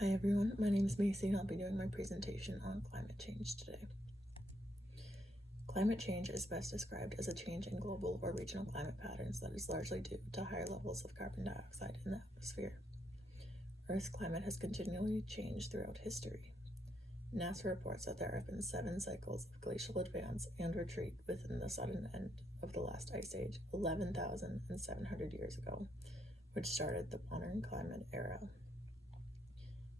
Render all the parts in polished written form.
Hi everyone, my name is Macy and I'll be doing my presentation on climate change today. Climate change is best described as a change in global or regional climate patterns that is largely due to higher levels of carbon dioxide in the atmosphere. Earth's climate has continually changed throughout history. NASA reports that there have been 7 cycles of glacial advance and retreat within the sudden end of the last ice age 11,700 years ago, which started the modern climate era.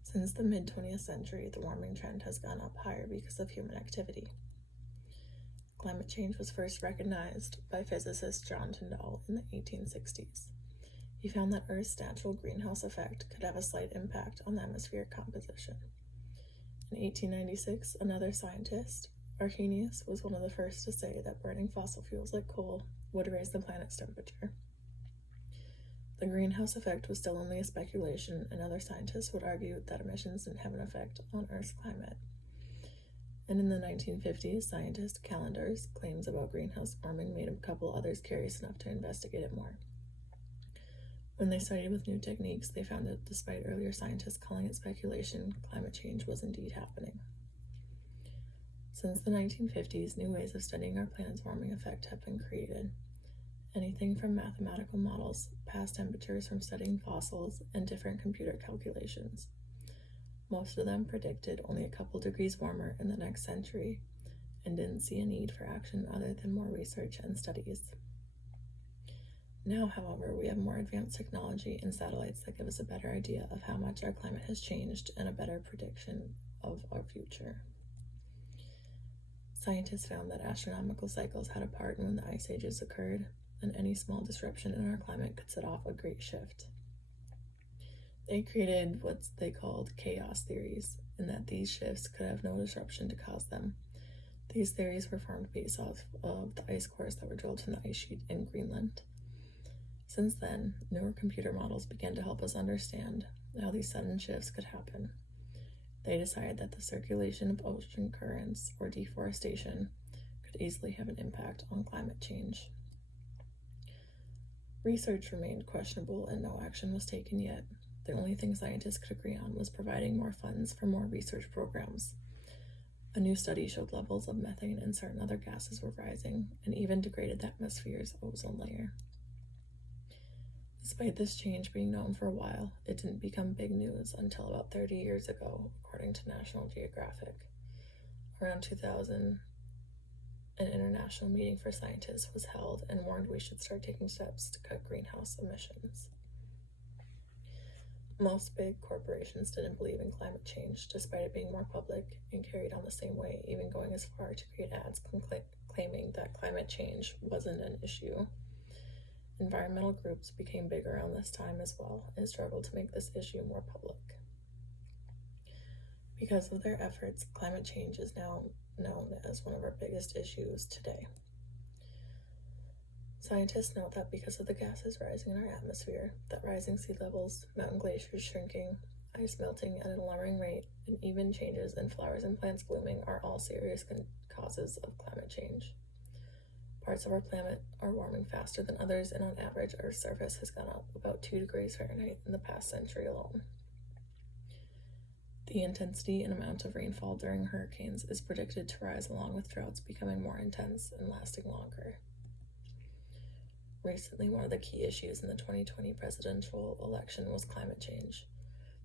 Since the mid-20th century, the warming trend has gone up higher because of human activity. Climate change was first recognized by physicist John Tyndall in the 1860s. He found that Earth's natural greenhouse effect could have a slight impact on the atmospheric composition. In 1896, another scientist, Arrhenius, was one of the first to say that burning fossil fuels like coal would raise the planet's temperature. The greenhouse effect was still only a speculation, and other scientists would argue that emissions didn't have an effect on Earth's climate. And in the 1950s, scientist Callender's claims about greenhouse warming made a couple others curious enough to investigate it more. When they studied with new techniques, they found that despite earlier scientists calling it speculation, climate change was indeed happening. Since the 1950s, new ways of studying our planet's warming effect have been created. Anything from mathematical models, past temperatures from studying fossils, and different computer calculations. Most of them predicted only a couple degrees warmer in the next century and didn't see a need for action other than more research and studies. Now, however, we have more advanced technology and satellites that give us a better idea of how much our climate has changed and a better prediction of our future. Scientists found that astronomical cycles had a part in when the ice ages occurred, and any small disruption in our climate could set off a great shift. They created what they called chaos theories, in that these shifts could have no disruption to cause them. These theories were formed based off of the ice cores that were drilled in the ice sheet in Greenland. Since then, newer computer models began to help us understand how these sudden shifts could happen. They decided that the circulation of ocean currents, or deforestation, could easily have an impact on climate change. Research remained questionable and no action was taken yet. The only thing scientists could agree on was providing more funds for more research programs. A new study showed levels of methane and certain other gases were rising and even degraded the atmosphere's ozone layer. Despite this change being known for a while, it didn't become big news until about 30 years ago, according to National Geographic. Around 2000, an international meeting for scientists was held and warned we should start taking steps to cut greenhouse emissions. Most big corporations didn't believe in climate change, despite it being more public, and carried on the same way, even going as far to create ads claiming that climate change wasn't an issue. Environmental groups became big around this time as well and struggled to make this issue more public. Because of their efforts, climate change is now known as one of our biggest issues today. Scientists note that because of the gases rising in our atmosphere, that rising sea levels, mountain glaciers shrinking, ice melting at an alarming rate, and even changes in flowers and plants blooming are all serious causes of climate change. Parts of our planet are warming faster than others, and on average, Earth's surface has gone up about 2 degrees Fahrenheit in the past century alone. The intensity and amount of rainfall during hurricanes is predicted to rise, along with droughts becoming more intense and lasting longer. Recently, one of the key issues in the 2020 presidential election was climate change.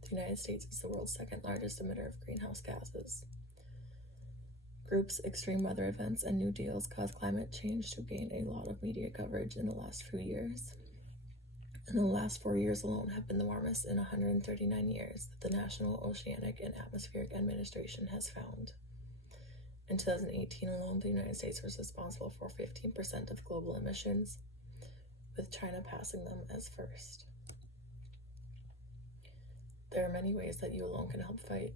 The United States is the world's second largest emitter of greenhouse gases. Groups, extreme weather events, and new deals caused climate change to gain a lot of media coverage in the last few years. And the last 4 years alone have been the warmest in 139 years that the National Oceanic and Atmospheric Administration has found. In 2018 alone, the United States was responsible for 15% of global emissions, with China passing them as first. There are many ways that you alone can help fight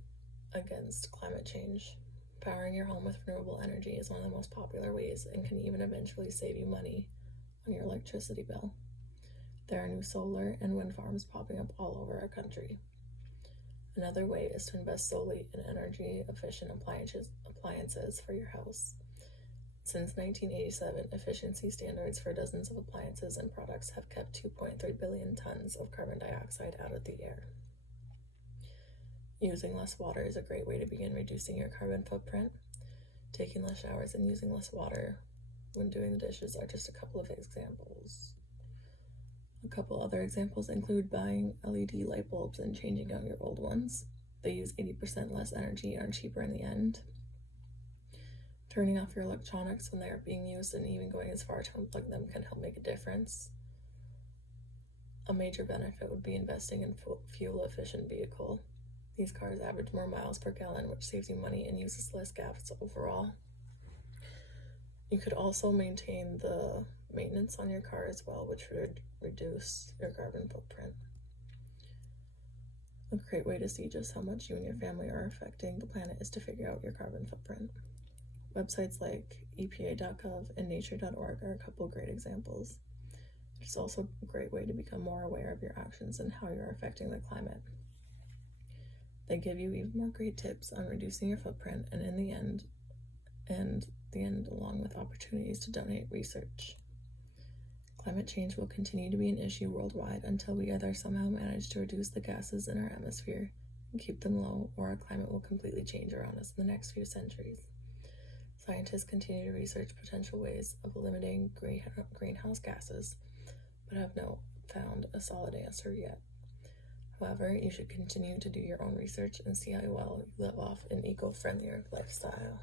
against climate change. Powering your home with renewable energy is one of the most popular ways and can even eventually save you money on your electricity bill. There are new solar and wind farms popping up all over our country. Another way is to invest solely in energy-efficient appliances for your house. Since 1987, efficiency standards for dozens of appliances and products have kept 2.3 billion tons of carbon dioxide out of the air. Using less water is a great way to begin reducing your carbon footprint. Taking less showers and using less water when doing the dishes are just a couple of examples. A couple other examples include buying LED light bulbs and changing out your old ones. They use 80% less energy and are cheaper in the end. Turning off your electronics when they are being used and even going as far to unplug them can help make a difference. A major benefit would be investing in fuel-efficient vehicle. These cars average more miles per gallon, which saves you money and uses less gas overall. You could also maintain the maintenance on your car as well, which would reduce your carbon footprint. A great way to see just how much you and your family are affecting the planet is to figure out your carbon footprint. Websites like EPA.gov and Nature.org are a couple great examples. It's also a great way to become more aware of your actions and how you're affecting the climate. They give you even more great tips on reducing your footprint and in the end, along with opportunities to donate research. Climate change will continue to be an issue worldwide until we either somehow manage to reduce the gases in our atmosphere and keep them low, or our climate will completely change around us in the next few centuries. Scientists continue to research potential ways of limiting greenhouse gases, but have not found a solid answer yet. However, you should continue to do your own research and see how well you live off an eco-friendlier lifestyle.